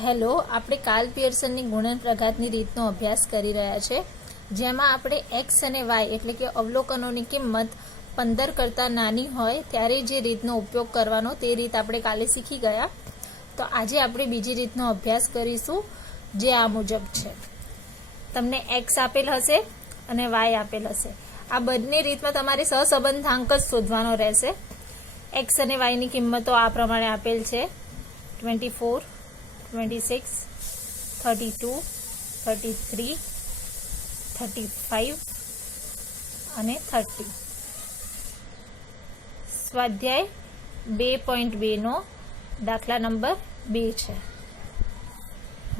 Hello, આપણે Karl પિયર્સનની ગુણન પ્રઘાતની રીતનો અભ્યાસ કરી રહ્યા છે, જેમાં આપણે એક્સ અને વાય એટલે કે અવલોકનોની કિંમત 15 કરતાં નાની હોય ત્યારે જે રીતનો ઉપયોગ કરવાનો તે રીત આપણે કાલે શીખી ગયા. તો આજે આપણે બીજી રીતનો અભ્યાસ કરીશું, જે આ મુજબ છે. તમને એક્સ આપેલ હશે અને વાય આપેલ હશે. આ બંને રીતમાં તમારે સહસંબંધાંક જ શોધવાનો રહેશે. એક્સ અને વાયની કિંમતો આ પ્રમાણે આપેલ છે: 24, 26, 32, 33, 35 અને 30. સ્વાધ્યાય 2.2 નો દાખલા નંબર 2 છે.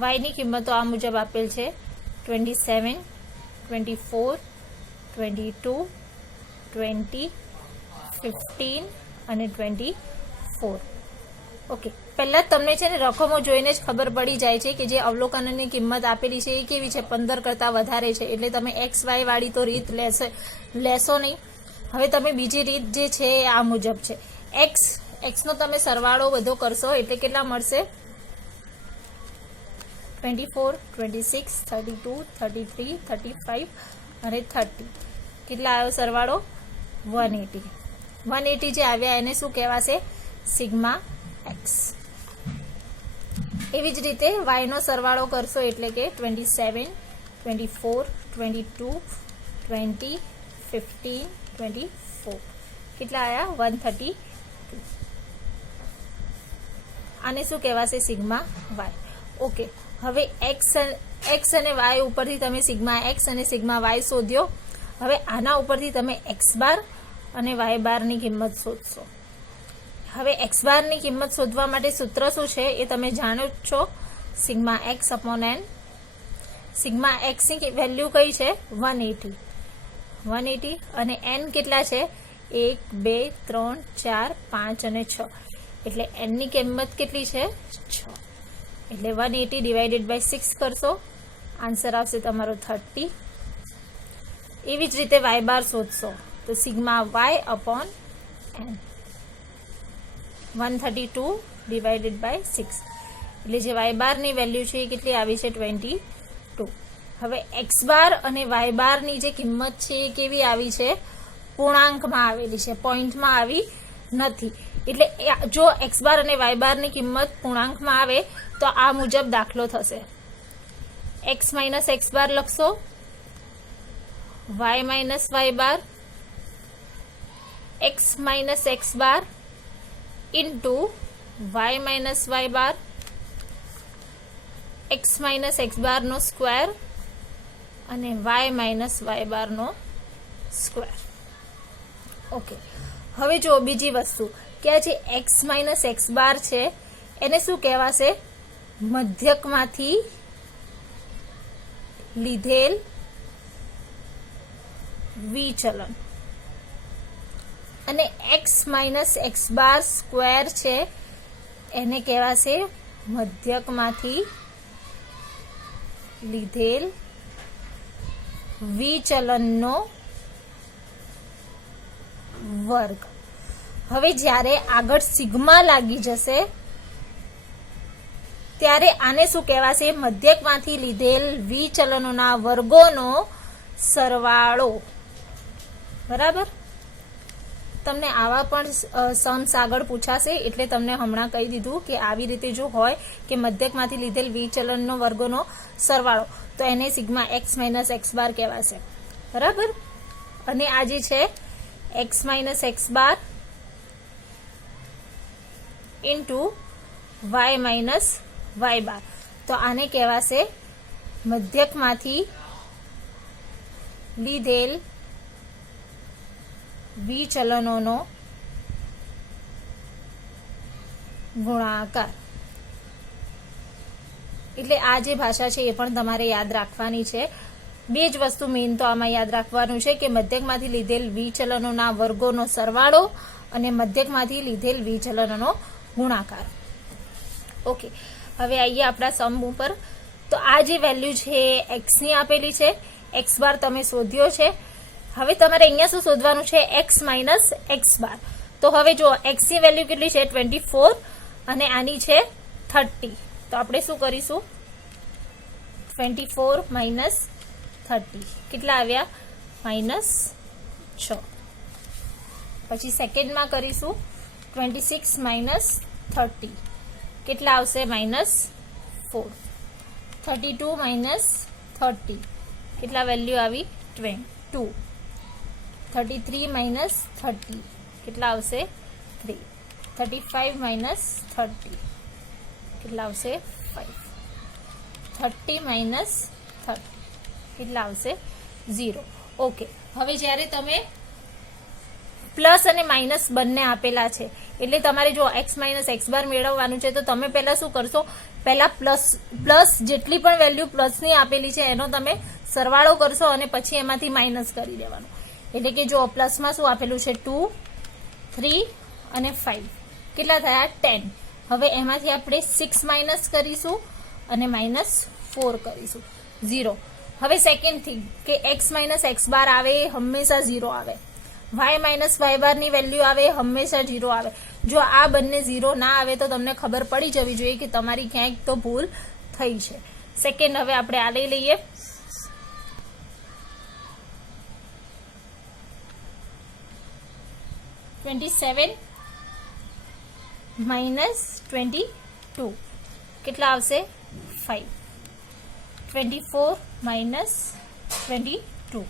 વાયની કિંમતો આ મુજબ આપેલ છે: 27, 24, 22, 20, 15 અને 24. ઓકે, પહેલા તમને છે ને રકમો જોઈને જ ખબર પડી જાય છે કે જે અવલોકનની કિંમત આપેલી છે એ કેવી છે, 15 કરતાં વધારે છે. એટલે તમે એક્સ વાય વાળી તો રીત લેશો નહીં. હવે તમે બીજી રીત જે છે એ આ મુજબ છે. એક્સનો તમે સરવાળો બધો કરશો એટલે કેટલા મળશે? 24, 26, 32, 33, 35 અને 30. કેટલા આવ્યો સરવાળો? 180. 180 જે આવ્યા એને શું કહેવાશે? Sigma x. એવી જ રીતે વાયનો સરવાળો કરશો એટલે કે 27, 24, 22, 20, 15, 24. કેટલા આવ્યા? 132. આને શું કહેવાશે? Sigma Y. ઓકે, હવે એક્સ અને વાય ઉપરથી તમે સિગ્મા એક્સ અને સિગ્મા વાય શોધ્યો. હવે આના ઉપરથી તમે એક્સ બાર અને વાય બારની કિંમત શોધશો. હવે એક્સ બારની કિંમત શોધવા માટે સૂત્ર શું છે એ તમે જાણો જ છો, sigma x upon n. Sigma એક્સની વેલ્યુ કઈ છે? 180. 180 અને એન કેટલા છે? 1, 2, 3, 4, 5 અને 6. એટલે એનની કિંમત કેટલી છે? 6. એટલે 180 ડિવાઇડેડ બાય 6 કરશો, આન્સર આવશે તમારો 30. એવી જ રીતે વાય બાર શોધશો તો sigma Y upon N, 132 divided by 6. એટલે જે વાય બારની વેલ્યુ છે એ કેટલી આવી છે? 22. હવે એક્સ બાર અને વાય બારની જે કિંમત છે એ કેવી આવી છે? પૂર્ણાંકમાં આવેલી છે, પોઈન્ટમાં આવી નથી. એટલે જો એક્સ બાર અને વાય બારની કિંમત પૂર્ણાંકમાં આવે તો આ મુજબ દાખલો થશે: એક્સ માઇનસ એક્સ બાર લખશો, y minus y bar, x minus x bar into y minus y bar, x minus x બારનો સ્ક્વેર અને વાય માઇનસ વાય બારનો સ્ક્વેર. ઓકે, હવે જો બીજી વસ્તુ કે આ જે એક્સ માઇનસ એક્સ બાર છે એને શું કહેવાશે? મધ્યકમાંથી લીધેલ વિચલન. અને એક્સ માઇનસ એક્સ બાર સ્ક્વેર છે એને કહેવાશે મધ્યકમાંથી લીધેલ વિચલનનો વર્ગ. હવે જ્યારે આગળ સિગ્મા લાગી જશે ત્યારે આને શું કહેવાશે? મધ્યકમાંથી લીધેલ વિચલનોના વર્ગોનો સરવાળો. બરાબર? તમને આવા પણ સમ્સ આગળ પૂછાશે એટલે તમને હમણાં કહી દીધું કે આવી રીતે જો હોય કે મધ્યકમાંથી લીધેલ વિચલનનો વર્ગોનો સરવાળો તો એને sigma x minus x bar કહેવાશે. બરાબર? અને આ જે છે x minus x bar into y minus y bar, તો આને કહેવાશે મધ્યકમાંથી લીધેલ વિચલનોનો ગુણાકાર. એટલે આ જે ભાષા છે એ પણ તમારે યાદ રાખવાની છે. બે જ વસ્તુ મેઇન તો આમાં યાદ રાખવાનું છે કે મધ્યકમાંથી લીધેલ વિચલનોના વર્ગોનો સરવાળો અને મધ્યકમાંથી લીધેલ વિચલનોનો ગુણાકાર. ઓકે, હવે આવીએ આપણા સમ ઉપર. તો આ જે વેલ્યુ છે એ એક્સની આપેલી છે, એક્સ બાર તમે શોધ્યો છે. હવે તમારે અહીંયા શું શોધવાનું છે? એક્સ માઇનસ એક્સ બાર. તો હવે જો એક્સની વેલ્યુ કેટલી છે? 24 અને આની છે 30. તો આપણે શું કરીશું 24 માઇનસ 30 કેટલા આવ્યા -6. પછી સેકન્ડમાં કરીશું 26 માઇનસ 30 કેટલા આવશે -4. 32 માઇનસ 30 કેટલા વેલ્યુ આવી 2. 33 માઇનસ 30 કેટલા આવશે 3. 35 માઇનસ 30 કેટલા આવશે 5. 30 માઇનસ 30 કેટલા આવશે 0. ઓકે, હવે જ્યારે તમે પ્લસ અને માઇનસ બંને આપેલા છે એટલે તમારે જો x માઇનસ x બાર મેળવવાનું છે તો તમે પહેલા શું કરશો, પહેલા પ્લસ જેટલી પણ વેલ્યુ પ્લસની આપેલી છે એનો તમે સરવાળો કરશો અને પછી એમાંથી માઇનસ કરી દેવાનું. એટલે કે જો પ્લસમાં શું આપેલું છે 2, 3 અને 5 કેટલા થયા 10. હવે એમાંથી આપણે 6 માઇનસ કરીશું અને -4 કરીશું 0. હવે સેકન્ડ થિંગ કે x માઇનસ x બાર આવે એ હંમેશા 0 આવે, y માઇનસ y બારની વેલ્યુ આવે હંમેશા 0 આવે. જો આ બંને 0 ના આવે તો તમને ખબર પડી જવી જોઈએ કે તમારી ક્યાંક તો ભૂલ થઈ છે. સેકન્ડ હવે આપણે આ લઈ લઈએ. -27 માઇનસ 22 કેટલા આવશે 5. 24 માઇનસ 22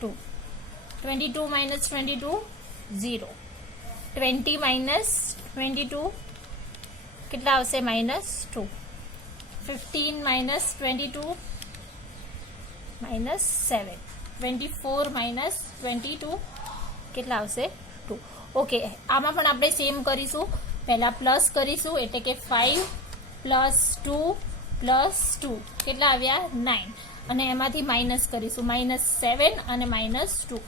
2. 22 minus 22 0. 20 minus 22 કેટલા આવશે -2. 15 minus 22 -7. 24 minus 22 કેટલા આવશે 2. ઓકે, આમાં પણ આપણે સેમ કરીશું. પહેલા પ્લસ કરીશું એટલે કે 5 પ્લસ 2 પ્લસ 2 કેટલા આવ્યા 9 અને એમાંથી માઇનસ કરીશું -7 અને -2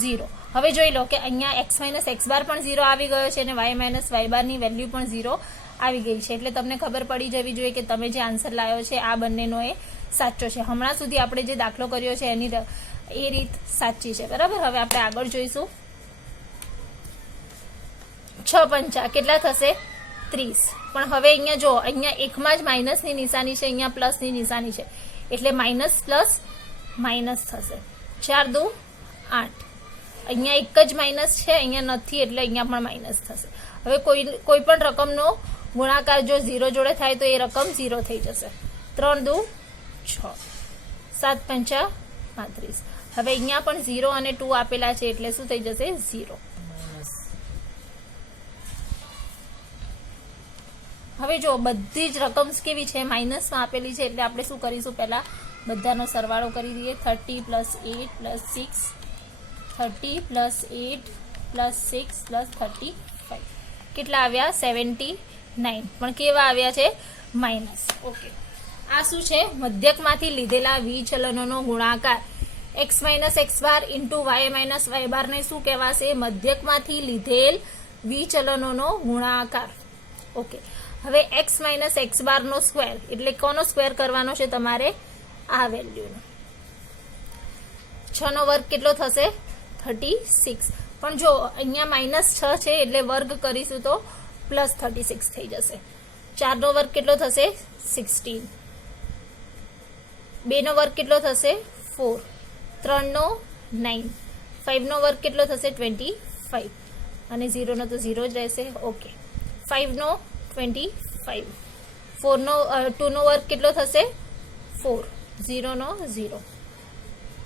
0. હવે જોઈ લો કે અહીંયા x માઇનસ x બાર પણ 0 આવી ગયો છે અને y માઇનસ y બારની વેલ્યુ પણ 0 આવી ગઈ છે. એટલે તમને ખબર પડી જવી જોઈએ કે તમે જે આન્સર લાવ્યો છે આ બંનેનો એ સાચો છે. હમણાં સુધી આપણે જે દાખલો કર્યો છે એની એ રીત સાચી છે, બરાબર. હવે આપણે આગળ જોઈશું. 6 પંચા કેટલા થશે 30. પણ હવે અહીંયા જો અહીંયા એકમાં જ માઇનસની નિશાની છે, અહીંયા પ્લસની નિશાની છે એટલે માઇનસ પ્લસ માઇનસ થશે. 4 દુ 8. અહીંયા એક જ માઇનસ છે, અહીંયા નથી એટલે અહીંયા પણ માઇનસ થશે. હવે કોઈ પણ રકમનો ગુણાકાર જો 0 જોડે થાય તો એ રકમ 0 થઈ જશે. 3 દુ 6. 7 પંચા 35. હવે અહીંયા પણ 0 અને 2 આપેલા છે એટલે શું થઈ જશે 0. હવે જો બધી જ રકમ કેવી છે માઇનસમાં આપેલી છે એટલે આપણે શું કરીશું, પહેલા બધાનો સરવાળો કરી દઈએ. 30 + 8 + 6 30 + 8 + 6 + 35 કેટલા આવ્યા 79. પણ કેવા આવ્યા છે માઇનસ. ઓકે, આ શું છે મધ્યકમાંથી લીધેલા વિચલનોનો ગુણાકાર. x માઇનસ x બાર ઇન્ટુ y માઇનસ y બારને શું કહેવાશે, મધ્યકમાંથી લીધેલ વિચલનોનો ગુણાકાર. ઓકે, હવે x માઇનસ x બારનો સ્ક્વેર એટલે કોનો સ્ક્વેર કરવાનો છે તમારે, આ વેલ્યુનો. 6 નો વર્ગ કેટલો થશે 36. પણ જો અહીંયા -6 છે એટલે વર્ગ કરીશું તો +36 થઈ જશે. 4 નો વર્ગ કેટલો થશે 16. 2 નો વર્ગ કેટલો થશે 4. 3 નો 9. 5 નો વર્ગ કેટલો થશે 25 અને 0 નો તો 0 જ રહેશે. ઓકે, 5 નો 25. 2 નો વર્ગ કેટલો થશે 4. 0 નો 0.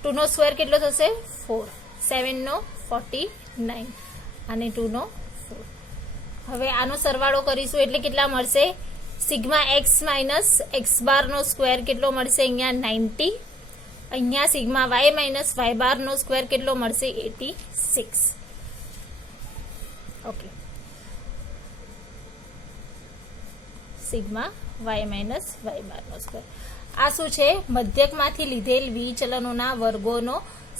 2 નો સ્ક્વેર કેટલો થશે 4. 7 નો 49 અને 2 નો 4. હવે આનો સરવાળો કરીશું એટલે કેટલા મળશે, સિગ્મા x માઇનસ x બારનો સ્ક્વેર કેટલો મળશે અહીંયા 90. અહીંયા સિગ્મા y માઇનસ y બારનો સ્ક્વેર કેટલો મળશે 86. Okay, sigma y minus y બારનો સ્ક્વેર. આ શું છે, મધ્યકમાંથી લીધેલ વિચલનોના વર્ગોનો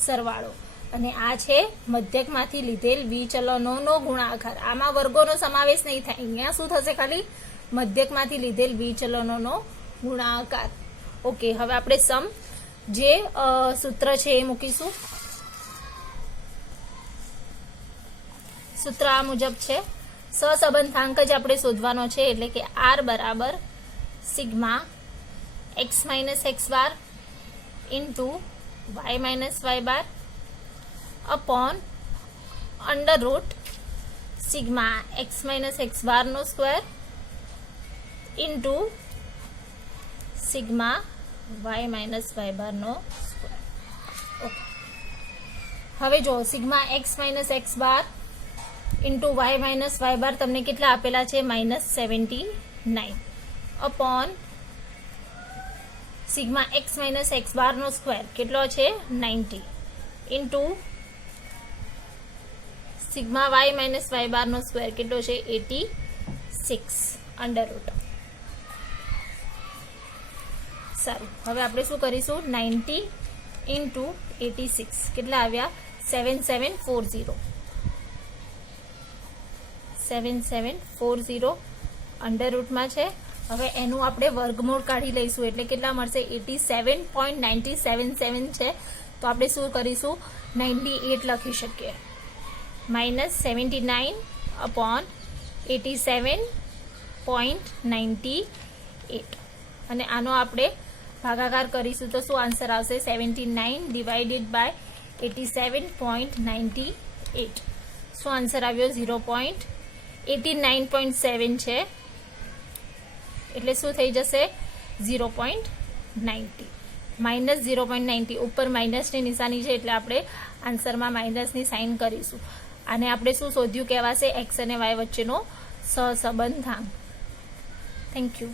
સરવાળો અને આ છે મધ્યકમાંથી લીધેલ વિચલનોનો ગુણાકાર. આમાં વર્ગોનો સમાવેશ નહીં થાય, અહીંયા શું થશે, ખાલી મધ્યકમાંથી લીધેલ વિચલનોનો ગુણાકાર. ઓકે, હવે આપણે સમ જે સૂત્ર છે એ મૂકીશું. સૂત્ર આ મુજબ છે, સહસંબંધાંક જ આપણે શોધવાનો છે, એટલે કે આર બરાબર sigma x minus x bar into y minus y bar upon under root sigma x minus x બારનો square into sigma y minus y બારનો સ્ક્વેર. ઓકે, હવે જો sigma x minus x bar into y minus y bar તમને કેટલા આપેલા છે? -79 upon sigma x minus x બારનો square કેટલો છે? 90 into sigma y minus y બારનો સ્ક્વેર કેટલો છે? 86 અંડર રૂટ. સારું, હવે આપણે શું કરીશું? 90 ઇન્ટુ 86 કેટલા આવ્યા? 7740 અંડર રૂટમાં છે. હવે એનું આપણે વર્ગમૂળ કાઢી લઈશું, એટલે કેટલા મળશે? 87.977 છે. તો આપણે શું કરીશું? 98 લખી શકીએ, -79 અપોન 87.98 અને આનો આપણે ભાગાકાર કરીશું તો શું આન્સર આવશે? 79 ડિવાઇડેડ બાય 87.98. શું આન્સર આવ્યો? 0.89.7 છે, એટલે શું થઈ જશે? 0.90 -0.90 ઉપર માઇનસની નિશાની છે, એટલે આપણે આન્સરમાં માઇનસની સાઇન કરીશું. આને આપણે શું શોધ્યું કહેવાશે? એક્સ અને વાય વચ્ચેનો સહસંબંધાંક. Thank you.